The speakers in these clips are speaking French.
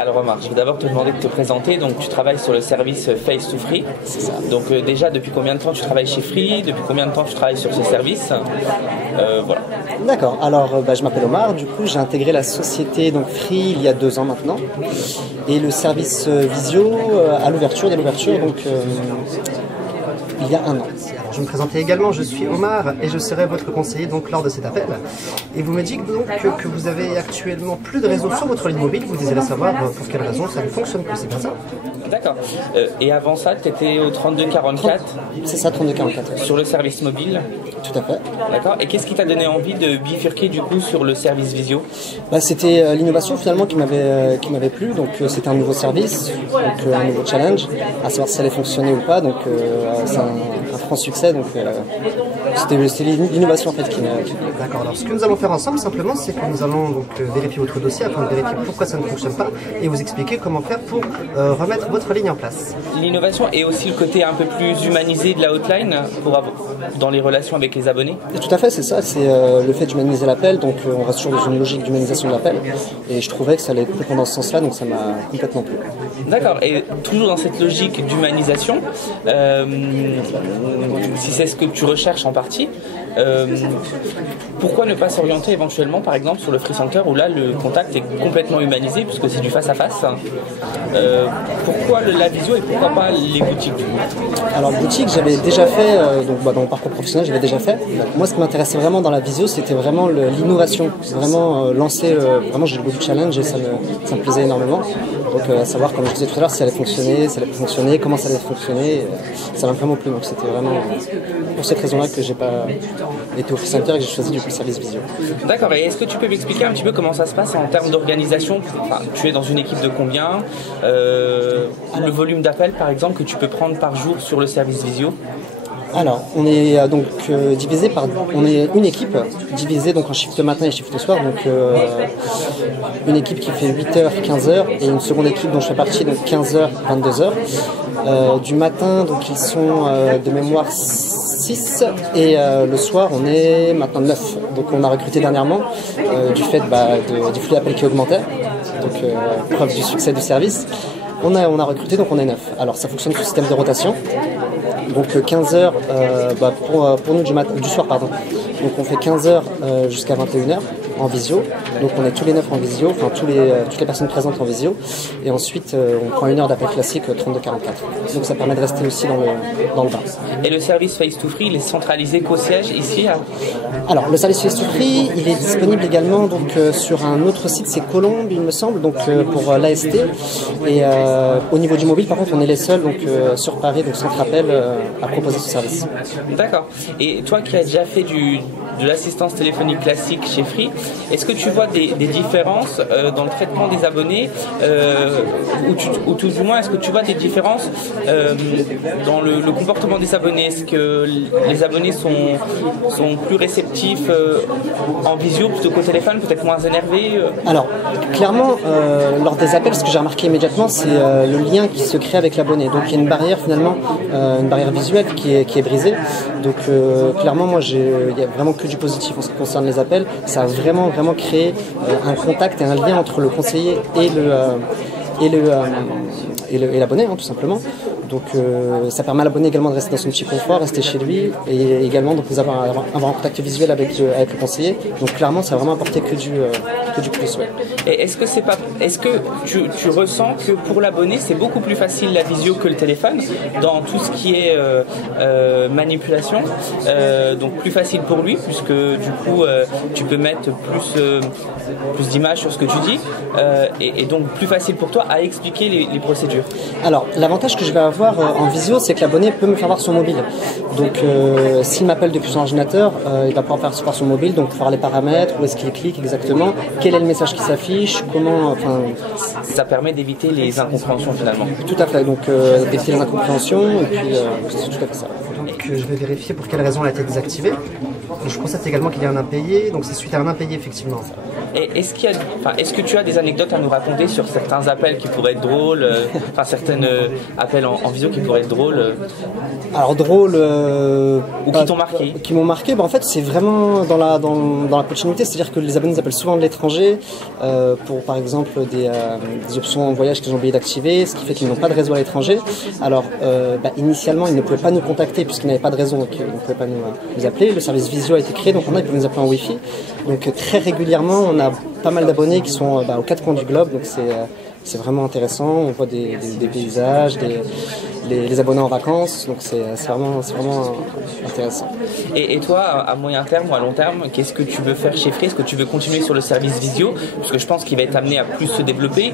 Alors Omar, je vais d'abord te demander de te présenter. Donc tu travailles sur le service Face to Free. C'est ça. Donc déjà, depuis combien de temps tu travailles chez Free? Depuis combien de temps tu travailles sur ce service? Voilà. D'accord, alors je m'appelle Omar, du coup j'ai intégré la société donc Free il y a 2 ans maintenant. Et le service Visio à l'ouverture, dès l'ouverture, donc il y a 1 an. Alors, je me présentais également, je suis Omar et je serai votre conseiller donc lors de cet appel. Et vous me dites donc que vous avez actuellement plus de réseau sur votre ligne mobile, vous désirez savoir pour quelle raison ça ne fonctionne plus, c'est bien ça? D'accord. Et avant ça, tu étais au 3244? C'est ça, 3244. Sur le service mobile? Tout à fait. D'accord. Et qu'est-ce qui t'a donné envie de bifurquer du coup sur le service Visio? C'était l'innovation finalement qui m'avait plu, donc c'était un nouveau service, donc un nouveau challenge, à savoir si ça allait fonctionner ou pas, donc c'est un franc succès, donc c'était l'innovation en fait qui m'a... D'accord, alors ce que nous allons faire ensemble simplement, c'est que nous allons donc vérifier votre dossier afin de vérifier pourquoi ça ne fonctionne pas et vous expliquer comment faire pour remettre votre ligne en place. L'innovation et aussi le côté un peu plus humanisé de la hotline dans les relations avec les abonnés? Et tout à fait, c'est ça, c'est le fait d'humaniser l'appel, donc on reste toujours dans une logique d'humanisation de l'appel et je trouvais que ça allait complètement dans ce sens-là, donc ça m'a complètement plu. D'accord, et toujours dans cette logique d'humanisation, si c'est ce que tu recherches en partie, pourquoi ne pas s'orienter éventuellement par exemple sur le Free Center où là le contact est complètement humanisé puisque c'est du face à face? Pourquoi la visio et pourquoi pas les boutiques? Alors boutique j'avais déjà fait, donc dans mon parcours professionnel j'avais déjà fait. Moi ce qui m'intéressait vraiment dans la visio c'était vraiment l'innovation, vraiment lancer, vraiment j'ai le goût du challenge et ça me plaisait énormément. Donc à savoir comme je disais tout à l'heure si elle allait fonctionner, comment ça allait fonctionner, ça m'a vraiment plu. Donc c'était vraiment pour cette raison-là que j'ai pas été au Free Center et que j'ai choisi du coup le service visio. D'accord, et est-ce que tu peux m'expliquer un petit peu comment ça se passe en termes d'organisation? Enfin, tu es dans une équipe de combien? Le volume d'appels par exemple que tu peux prendre par jour sur le service visio? Alors, on est donc divisé par... On est une équipe divisée donc en shift matin et shift soir. Donc une équipe qui fait 8h, 15h et une seconde équipe dont je fais partie, donc 15h, 22h. Du matin, donc ils sont de mémoire 6 et le soir on est maintenant 9. Donc on a recruté dernièrement du fait du flux d'appels qui augmentait. Donc preuve du succès du service. On a recruté, donc on est 9. Alors ça fonctionne sous système de rotation. Donc 15h pour nous du soir, pardon. Donc on fait 15h jusqu'à 21h en visio. Donc on est tous les 9 en visio, enfin toutes les personnes présentes en visio. Et ensuite on prend 1 heure d'appel classique 32-44. Donc ça permet de rester aussi dans le bain. Et le service Face to Free, il est centralisé qu'au siège ici Alors le service Face to Free, il est disponible également donc sur un autre site, c'est Colombe il me semble, donc pour l'AST. Et au niveau du mobile par contre on est les seuls donc sur Paris, donc centre appel à proposer ce service. D'accord. Et toi qui as déjà fait de l'assistance téléphonique classique chez Free, est-ce que tu vois des différences dans le traitement des abonnés ou tout du moins est-ce que tu vois des différences dans le comportement des abonnés? Est-ce que les abonnés sont plus réceptifs en visio plutôt qu'au téléphone, peut-être moins énervés? Alors, clairement, lors des appels, ce que j'ai remarqué immédiatement, c'est le lien qui se crée avec l'abonné. Donc il y a une barrière finalement, une barrière visuelle qui est brisée. Donc clairement, moi, il n'y a vraiment que du positif en ce qui concerne les appels. Ça a vraiment créé un contact et un lien entre le conseiller et l'abonné, tout simplement. Donc ça permet à l'abonné également de rester dans son petit confort, rester chez lui et également donc avoir un contact visuel avec le conseiller. Donc clairement ça a vraiment apporté que du plus. Ouais. Et est-ce que tu ressens que pour l'abonné c'est beaucoup plus facile la visio que le téléphone dans tout ce qui est manipulation, donc plus facile pour lui puisque du coup tu peux mettre plus d'images sur ce que tu dis et donc plus facile pour toi à expliquer les procédures? Alors l'avantage que je vais avoir en visio, c'est que l'abonné peut me faire voir son mobile. Donc s'il m'appelle depuis son ordinateur, il va pouvoir faire voir son mobile, donc voir les paramètres, où est-ce qu'il clique exactement, quel est le message qui s'affiche, comment... Ça permet d'éviter les incompréhensions finalement. Tout à fait, donc d'éviter les incompréhensions, et puis c'est tout à fait ça. Donc je vais vérifier pour quelle raison elle a été désactivée. Je constate également qu'il y a un impayé, donc c'est suite à un impayé effectivement. Et est-ce que tu as des anecdotes à nous raconter sur certains appels qui pourraient être drôles, certains appels en visio qui pourraient être drôles Alors drôle ou qui t'ont marqué? Qui m'ont marqué, en fait c'est vraiment dans la continuité, c'est-à-dire que les abonnés nous appellent souvent de l'étranger pour par exemple des options en voyage qu'ils ont oublié d'activer, ce qui fait qu'ils n'ont pas de réseau à l'étranger. Alors initialement ils ne pouvaient pas nous contacter puisqu'ils n'avaient pas de réseau, donc ils ne pouvaient pas nous appeler. Le service visio a été créé, donc maintenant ils peuvent nous appeler en Wi-Fi. Donc très régulièrement on a pas mal d'abonnés qui sont aux quatre coins du globe, donc c'est vraiment intéressant. On voit des paysages, les abonnés en vacances, donc c'est vraiment intéressant. Et toi, à moyen terme ou à long terme, qu'est-ce que tu veux faire chez Free? Est-ce que tu veux continuer sur le service visio? Parce que je pense qu'il va être amené à plus se développer,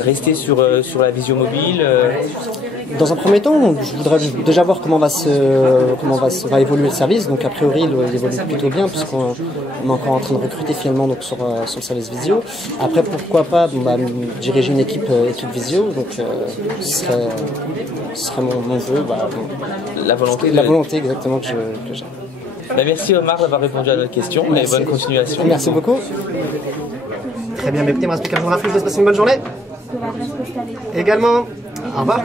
rester sur la visio mobile. Dans un premier temps, je voudrais déjà voir comment va évoluer le service. Donc a priori, il évolue plutôt bien puisqu'on est encore en train de recruter finalement donc sur le service visio. Après, pourquoi pas diriger une équipe visio. Donc ce serait mon vœu. La volonté. La volonté exactement que j'ai. Merci Omar d'avoir répondu à notre question. Merci. Et bonne continuation. Merci beaucoup. Très bien, écoutez, il me reste plus qu'à vous rappeler. Je vous souhaite de passer une bonne journée. Également. Au revoir.